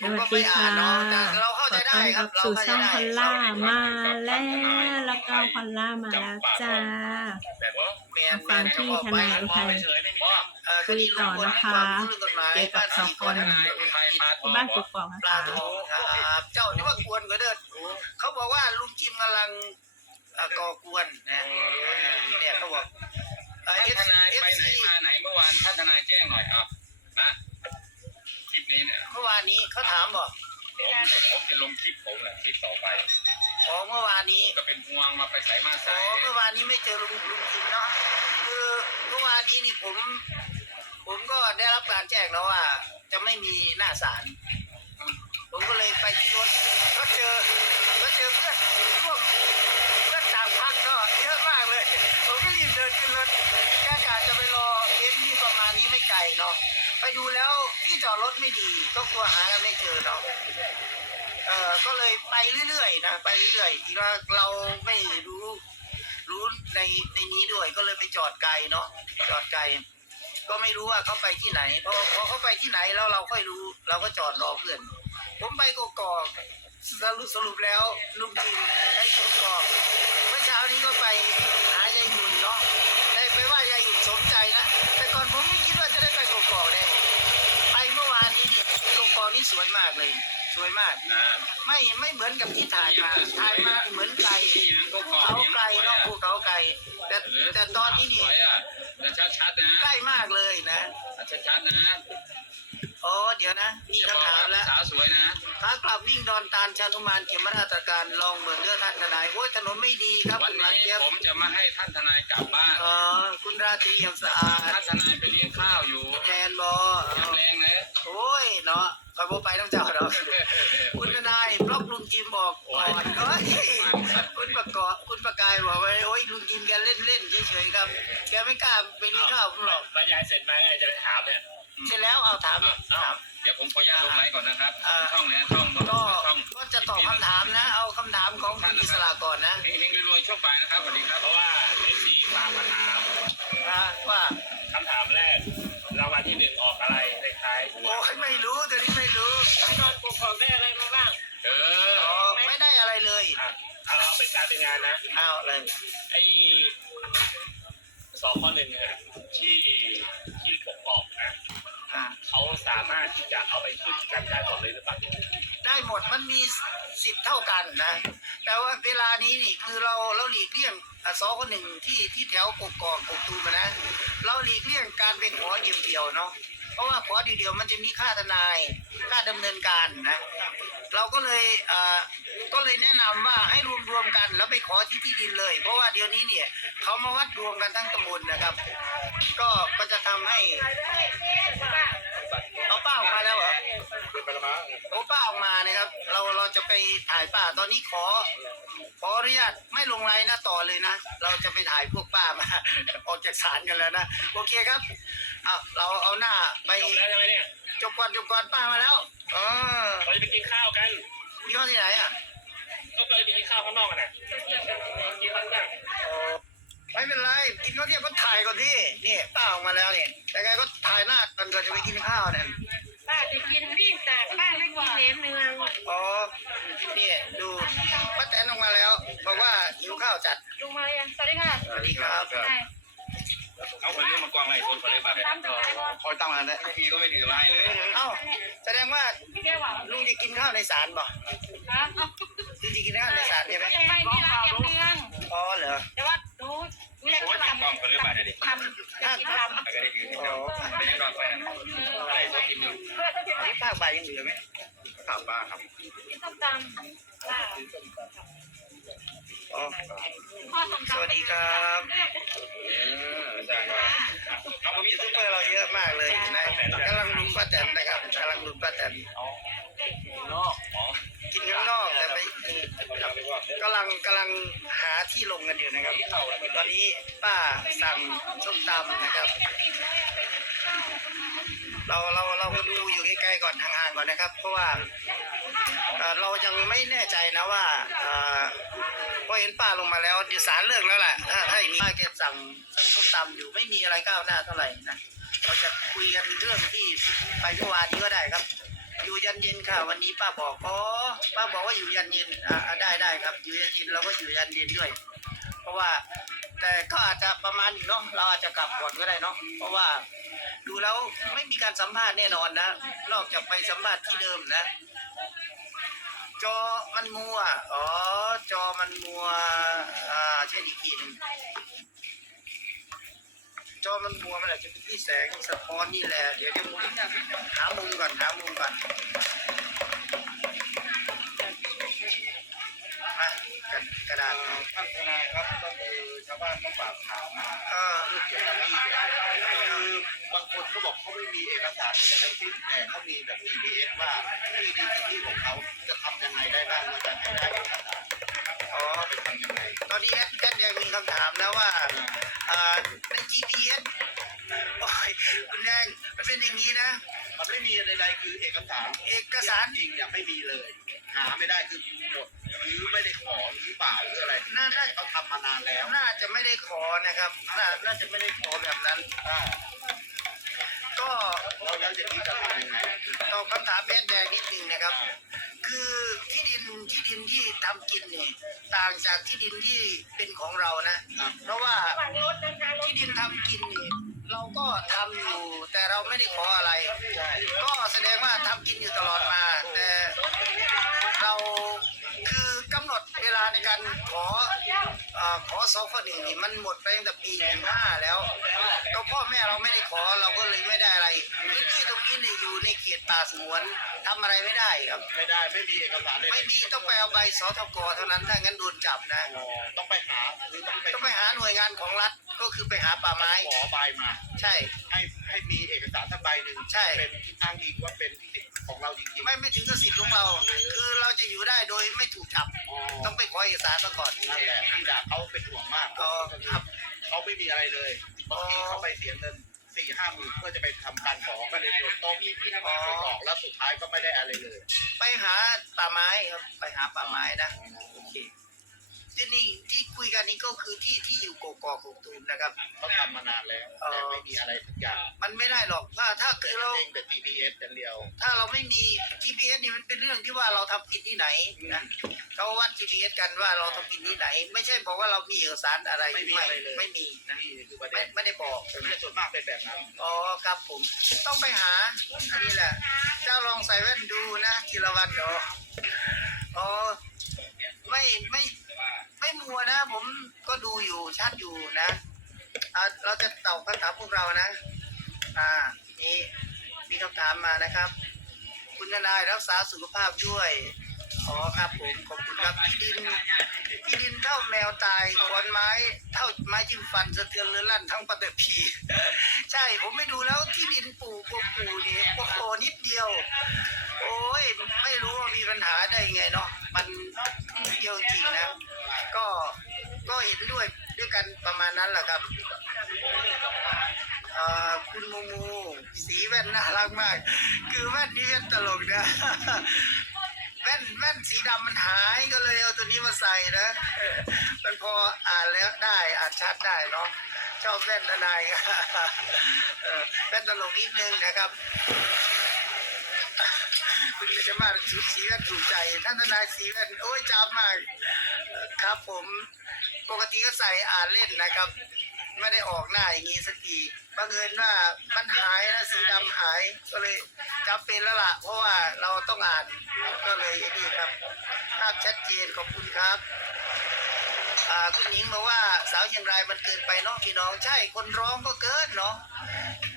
สวัก็สไม่ดีอ่าค่ะนเนาะเราขเข้าอใจต้ได้อนครับสู่ช่องพอลล่ามาแล้วแล้วก็พอลล่ามาแล้วจ้าท่านแมฟังนจะที่ทนายอุทัยเอ่อคดีลุงพลให้ความรู้เรื่องกฎหมายเกี่ยวกับสองคนที่บ้านกกอกนะปลาคะเจ้านี่ว่ากวนก็เดินเขาบอกว่าลุงจิมกำลังก่อกวนนะเนี่ยเขาบอกท่านทนายไปไหนมาไหนเมื่อวานท่านทนายแจ้งหน่อยครับนะ นี้เนี่ยเมื่อวานนี้เขาถามบอกผมผมจะลงคลิปผมแหละคลิปต่อไปอ๋อเมื่อวานนี้ก็เป็นห่วงมาไปใส่มาอ๋ใส่อเมื่อวานนี้ไม่เจอลุงลุงจิมเนาะคือเมื่อวานนี้นี่ผม ผมก็ได้รับการแจ้งแล้วว่า จะไม่มีหน้าศาลผมก็เลยไปที่รถก็เจอก็เจอเพื่อนร่วมเพื่อนต่างพักก็เยอะมากเลย ผมก็รีบเดินขึ้นรถแค่กะจะไปรอเอ็นที่ประมาณนี้ไม่ไกลเนาะ ไปดูแล้วที่จอดรถไม่ดีก็กลัวหากันไม่เจอเนาะเออก็เลยไปเรื่อยๆนะไปเรื่อยๆทีว่าเราไม่รู้รู้ในในนี้ด้วยก็เลยไปจอดไกลเนาะจอดไกล ก็ไม่รู้ว่าเขาไปที่ไหนพอพอเขาไปที่ไหนแล้วเราค่อยรู้ เราก็จอดรอเพื่อน ผมไปกกอกสรุปสรุปแล้วลุงจิมไอ้กกอกเมื่อเช้านี้ก็ไปหายายหุ่น วยมากเลย สวยมาก นะไม่ไม่เหมือนกับที่ถ่ายมาถ่ายมาเหมือนไก่ที่ยังก็ภูก่อนเขายังไก่เนาะภูเขาไก่แต่แต่ตอนนี้นี่สวยอะแต่ชัดๆนะใกล้มากเลยนะชัดๆนะ อ๋อเดี๋ยวนะมีจะบอกคำถามว่าแล้วสาวสวยนะขากลับวิ่งดอนตาลชานุมานเขมราชการลองเมืองเด้อท่านทนายโอ้ยถนนไม่ดีครับวันคุณมานี้เทียบผมจะมาให้ท่านทนายกลับบ้านอ๋อคุณราตรีเอี่ยมสะอาดท่านทนายไปเลี้ยงข้าวอยู่แทนบอน้ำแรงนะโอ้ยเนาะคอยโบไปต้องเจ้าดอกคุณทนายบล็อกลุงจิมบอกก่อนเฮ้ยคุณประกอบคุณประกายบอกว่าโอ้ยลุงจิมแกเล่นเล่นๆเฉยๆครับแกไม่กล้าไปเลี้ยงข้าวผมหรอก บรรยายเสร็จมาไงจะไปถามเนี่ย เสร็จแล้วเอาถามถาม เดี๋ยวผมขออนุญาตลงไลฟ์ก่อนนะครับอ่า ช่องนี้ช่องก็ช่องก็จะตอบคำถามนะ เอาคำถามของคุณอิสระก่อนนะเฮงๆรวยๆโชคบ่ายนะครับสวัสดีครับเพราะว่าเอซีฝากมาถามนะว่าคำถามแรกรางวัลที่หนึ่งออกอะไรเลขท้ายหัวโอ้ยไม่รู้ตัวนี้ไม่รู้ไม่นอนกกอกได้อะไรมาบ้างเอออ๋อไม่ได้อะไรเลยอะเอาเอาเป็นการเป็นงานนะเอาเลยไอ้สองข้อหนึ่งอะที่ที่กกอกนะ อ่า เขาสามารถที่จะเอาไปขึ้นกันได้หมดเลยหรือเปล่าได้หมดมันมีสิทธิ์เท่ากันนะ แต่ว่าเวลานี้นี่คือเราเราหลีกเลี่ยงอะสอคนหนึ่งที่ที่แถวกกอกกกตูมอะนะ เราหลีกเลี่ยงการเป็นขอเดียวๆเนาะเพราะว่าขอเดียวๆมันจะมีค่าทนายค่าดำเนินการนะเราก็เลยเอ่อก็เลยแนะนำว่าให้รวมรวมๆกันแล้วไปขอที่ที่ดินเลย เพราะว่าเดี๋ยวนี้เนี่ยเขามาวัดรวมกันทั้งตำบลนะครับ ก็ก็จะทำให้เอาเป้ามาแล้วเหรอ โอ้ป้าออกมานะครับ เราเราจะไปถ่ายป้าตอนนี้ขอ ขออนุญาตไม่ลงไลน์นะต่อเลยนะ เราจะไปถ่ายพวกป้ามา ออกจากศาลกันแล้วนะ โอเคครับเอาเราเอาหน้าไปจบแล้วใช่ไหมเนี่ยจบก่อนจบก่อนป้ามาแล้วเออเราจะไปกินข้าวกันยี่ห้อที่ไหนอะก็เลยไปกินข้าวข้างนอกกันนะกินข้าวกันไม่เป็นไรกินข้าวเที่ยงก็ถ่ายก่อนที่นี่ป้าออกมาแล้วเนี่ยแต่ไงก็ถ่ายหน้าก่อนก่อนจะไปกินข้าวเนี่ย ป้าจะกินวิ่งแต่ป้าไม่กินแหนมเนืองอ๋อนี่ดูป้าแตนออกมาแล้วบอกว่าหิวข้าวจัดลุงมายังสวัสดีค่ะสวัสดีครับใช่เอาคนเรื่องมากวางไรคนคนเรื่องแบบตามจากไหนก่อนคอยตั้งมาแล้วทีก็ไม่ถือไล่เลยเอ้าแสดงว่าพี่แก้วหวังลุงจะกินข้าวในศาลบ่ครับลุงจะกินข้าวในศาลใช่ไหมไปที่ร้านแหนมเนืองอ๋อเหรอแต่ว่า หนูหนูอยากโอ้กิยนกวางคนเรื่องแบบนี้ทำอยากกินทำก็ได้ถือเป็นยังดอไฟนะอะไรชอบกินอยู่เพื่อจาคใบยังเหลือไหมถามบ้าครับกินส้มตำสวัสดีครับเออใช่น้องมียูทูบเบอร์เราเยอะมากเลยนะกำลังลุ้นป้าแตนนะครับกำลังลุ้นป้าแตนนอ กินข้างนอกแต่ไปกำลังกำลังหาที่ลงกันอยู่นะครับ ตอนนี้ป้าสั่งส้มตำนะครับ เราเราเราก็ดูอยู่ใกล้ๆก่อนห่างๆก่อนนะครับ เพราะว่าเรายังไม่แน่ใจนะว่าพอเห็นป้าลงมาแล้วอยู่สารเลิกแล้วแหละถ้าถ้าอย่างนี้ป้าแกสั่งสั่งส้มตำอยู่ไม่มีอะไรก้าวหน้าเท่าไหร่นะเราจะคุยกันเรื่องที่ไปเมื่อวานนี้ก็ได้ครับ อยู่ยันเย็นค่ะ วันนี้ป้าบอกอ๋อป้าบอกว่าอยู่ยันเย็นอ่าได้ได้ครับ อยู่ยันเย็นเราก็อยู่ยันเย็นด้วย เพราะว่า แต่ก็อาจจะประมาณนี้เนาะเราอาจจะกลับก่อนก็ได้เนาะเพราะว่าดูแล้วไม่มีการสัมภาษณ์แน่นอนนะนอกจากไปสัมภาษณ์ที่เดิมนะ จอมันมัวอ๋อจอมันมัวอ่าเช่นอีกทีหนึง จอมันมัวมันอาจจะเป็นที่แสงสะท้อนนี่แหละ เดี๋ยวเดี๋ยวมุมหามุมก่อนหามุมก่อนกระดาษท่านทนายครับก็คือชาวบ้านเขาฝากถามมาเออเกี่ยวกับที่คือบางคนเขาบอกเขาไม่มีเอกสารใดๆทั้งสิ้นแต่เขามีแบบ GPS ว่าที่นี้คือที่ของเขาจะทำยังไงได้บ้างในการให้ได้ ตอนนี้แอดแอดยังมีคำถามนะว่าอ่าใน GPS โอ้ยคุณแดงมันเป็นอย่างนี้นะ มันไม่มีใดๆคือเอกสารเอกสารจริงเนี่ยไม่มีเลย หาไม่ได้คือหมดหรือไม่ได้ขอหรือเปล่าหรืออะไรน่าน่าเขาทำมานานแล้ว น่าจะไม่ได้ขอนะครับ น่าน่าจะไม่ได้ขอแบบนั้นอ่าก็เราแล้วอย่างนี้จะทำยังไงตอบคำถามแอดแดงนิดนึงนะครับ คือที่ดินที่ดินที่ทำกินนี่ต่างจากที่ดินที่เป็นของเรานะ เพราะว่าที่ดินทำกินนี่เราก็ทำอยู่แต่เราไม่ได้ขออะไรใช่ก็แสดงว่าทำกินอยู่ตลอดมา แต่เราคือกำหนด เวลาในการขอเอ่อขอสคหนึ่งนี่มันหมดไปตั้งแต่ปีหนึ่งห้าแล้ว ก็พ่อแม่เราไม่ได้ขอเราก็เลยไม่ได้อะไรพื้นที่ตรงนี้นี่อยู่ในเขตป่าสงวนทำอะไรไม่ได้ครับ ไม่ได้ไม่มีเอกสารใดๆไม่มีต้องไปเอาใบสทกเท่านั้นถ้างั้นโดนจับนะอ๋อต้องไปหาหรือต้องไปต้องไปหาหน่วยงานของรัฐก็คือไปหาป่าไม้ขอใบมา ใช่ให้ให้มีเอกสารสักใบหนึ่งใช่เป็นที่อ้างอิงว่าเป็นสิทธิ์ ของเราจริงๆไม่ไม่ถึงกับสิทธิ์ของเรา คือเราจะอยู่ได้โดยไม่ถูกจับอ๋อต้องไปขอเอกสารมาก่อนนั่นแหละที่ด่าเขาเป็นห่วงมากอ๋อครับเขาไม่มีอะไรเลยบางทีเขาไปเสียเงินสี่ห้าหมื่นเพื่อจะไปทำการขอก็เลยโดนต้มออกแล้วสุดท้ายก็ไม่ได้อะไรเลย ไปหาป่าไม้ครับไปหาป่าไม้นะ นนี้ก็คือที่ที่อยู่กกอกกตูมนะครับ เขาทำมานานแล้วแต่ไม่มีอะไรทุกอย่างมันไม่ได้หรอกถ้าถ้าเกิแต่ดเราเองแต่ GPS อย่างเดียว ถ้าเราไม่มี GPS นี่มันเป็นเรื่องที่ว่าเราทำกินที่ไหนนะเขาวัด GPS กันว่าเราทำกินที่ไหน ไม่ใช่บอกว่าเรามีเอกสารอะไรไม่มีอะไรเลย ไม่มีนะนี่คือประไม่เด็นไม่ได้บอกแต่ส่วนมากเป็นแบบนั้นอ๋อครับผม ต้องไปหาอันนี้แหละ เจ้าลองใส่แว่นดูนะทีละวันเนาะอ๋อไม่ไม่ ไม่มัวนะ ผมก็ดูอยู่ชัดอยู่นะะเราจะตอบคำถามพวกเรานะ อ่านี่มีคำถามมานะครับ คุณนายรักษาสุขภาพด้วยอ๋อครับผมขอบคุณครับที่ดินที่ดินเท่าแมวตายขอนไม้เท่าไม้จิ้มฟันสะเทือนเรือลั่นทั้งปัตตภีใช่ผมไม่ดูแล้วที่ดินปู่ปู่ปู่นี่โอ้โหนิดเดียว โอ้ยไม่รู้ว่ามีปัญหาได้ไงเนาะมันเดียวจริงนะ ก็ก็เห็นด้วยด้วยกันประมาณนั้นแหละครับอ่อคุณมูมูสีแว่นน่ารักมาก คือแว่นนี้แว่นตลกนะแว่นแว่นสีดำมันหายก็เลยเอาตัวนี้มาใส่นะมันพออ่านแล้วได้อ่านชัดได้เนาะชอบแว่นทนายแว่นตลกนิดนึงนะครับ คุณจะมาสุดสีว่นถูกใจ ท่านทนายสีว่นโอ้ยจำมาก ครับผมปกติก็ใส่อ่านเล่นนะครับ ไม่ได้ออกหน้าอย่างนี้สักทีบังเอิญว่ามันหายนะสีดำหายก็เลยจำเป็นแล้วล่ะ เพราะว่าเราต้องอ่านก็เลยนี่ครับภาพชัดเจนขอบคุณครับคุณหญิงบอกว่าสาวเชียงรายมันเกินไปเนาะพี่น้องใช่คนร้องก็เกินเนาะ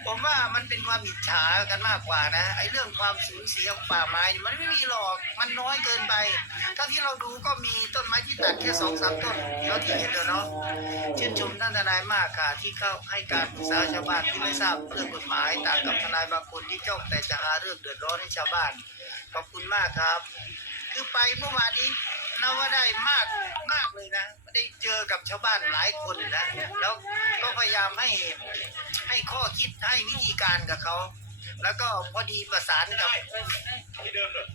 ผมว่ามันเป็นความอิจฉากันมากกว่านะไอ้เรื่องความสูญเสียของป่าไม้นี่มันไม่มีหรอกมันน้อยเกินไปเท่าที่เราดูก็มีต้นไม้ที่ตัดแค่สองสามต้นเท่าที่เห็นเดียวเนาะชื่นชมท่านทนายมากค่ะ ที่เข้าให้การปรึกษาชาวบ้านที่ไม่ทราบเรื่องกฎหมายต่างกับทนายบางคนที่จ้องแต่จะหาเรื่องเดือดร้อนให้ชาวบ้านขอบคุณมากครับ คือไปเมื่อวานนี้ เราว่าได้มากมากเลยนะได้เจอกับชาวบ้านหลายคนนะ แล้วก็พยายามให้ให้ข้อคิดให้วิธีการกับเขา แล้วก็พอดีประสานกับที่เดิมเลย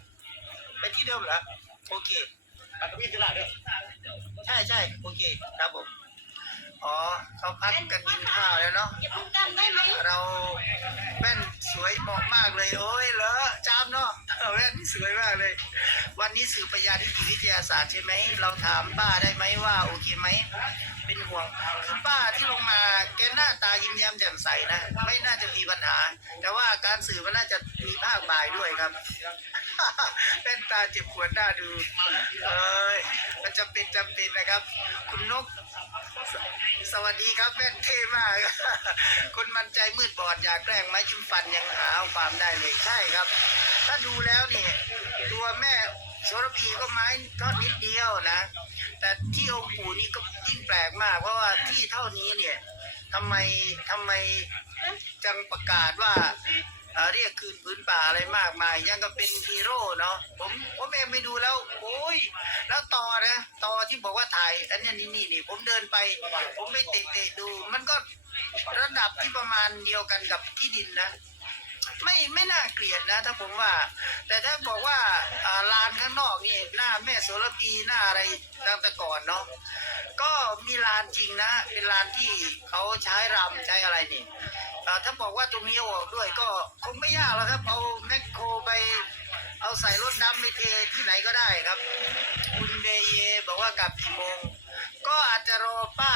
ไปที่เดิมเหรอโอเคอันนี้คือละเด้อใช่ใช่โอเคครับผมอ๋อเขาพักกันกินข้าวแล้วเนาะเราแว่นสวยเหมาะมากเลยโอ้ยเหรอจามเนาะเออ แว่นนี่สวยมากเลย วันนี้สื่อปัญญานิติวิทยาศาสตร์ใช่ไหม เราถามป้าได้ไหมว่าโอเคไหม เป็นห่วงคือป้าที่ลงมาแกหน้าตายิ้มแย้มแจ่มใสนะ ไม่น่าจะมีปัญหา แต่ว่าการสื่อมันน่าจะมีภาคบ่ายด้วยครับเป็นตาเจ็บปวดหน้าดู เอ้ยมันจะเป็นจำเป็นนะครับ คุณนกสวัสดีครับแม่นเท่มาก คนมันใจมืดบอดอยากแกล้งไม้ยิ้มฟันยังหาความได้เลยใช่ครับ ถ้าดูแล้วเนี่ยตัวแม่โสระพีก็ไม้ทอดนิดเดียวนะ แต่ที่องค์ปู่นี่ก็ยิ่งแปลกมาก เพราะว่าที่เท่านี้เนี่ยทำไมทำไมจังประกาศว่าเรียกคืนพื้นป่าอะไรมากมาย ยังก็เป็นฮีโร่เนาะผมผมเองไปดูแล้วโอ้ย แล้วต่อนะต่อที่บอกว่าถ่ายอันนี้นี่นี่นี่ผมเดินไป ผมไปเตะเตะดู มันก็ระดับที่ประมาณเดียวกันกับที่ดินนะ ไม่ไม่น่าเกลียดนะถ้าผมว่า แต่ถ้าบอกว่าลานข้างนอกนี่หน้าแม่โสระพีหน้าอะไรตามแต่ก่อนเนาะก็มีลานจริงนะ เป็นลานที่เขาใช้รำใช้อะไรนี่ถ้าบอกว่าตรงนี้อออกด้วยก็คงไม่ยากแล้วครับ เอาแมคโครไป เอาใส่รถดำไปเทที่ไหนก็ได้ครับ คุณเบเยบอกว่ากลับกี่โมงก็อาจจะรอป้า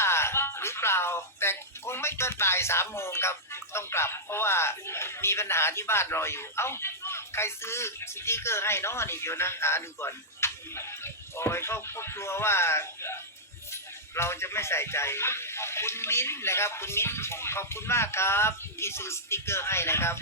ล่า แต่คงไม่เกินบ่ายสามโมงครับ ต้องกลับ เพราะว่ามีปัญหาที่บ้านรออยู่ เอ้า ใครซื้อสติกเกอร์ให้น้อนี่เดี๋ยวนะหาดูก่อน โอ้ยเขาก็กลัวว่า เราจะไม่ใส่ใจ คุณมิ้นนะครับ คุณมิ้นขอบคุณมากครับ ที่ซื้อสติกเกอร์ให้นะครับ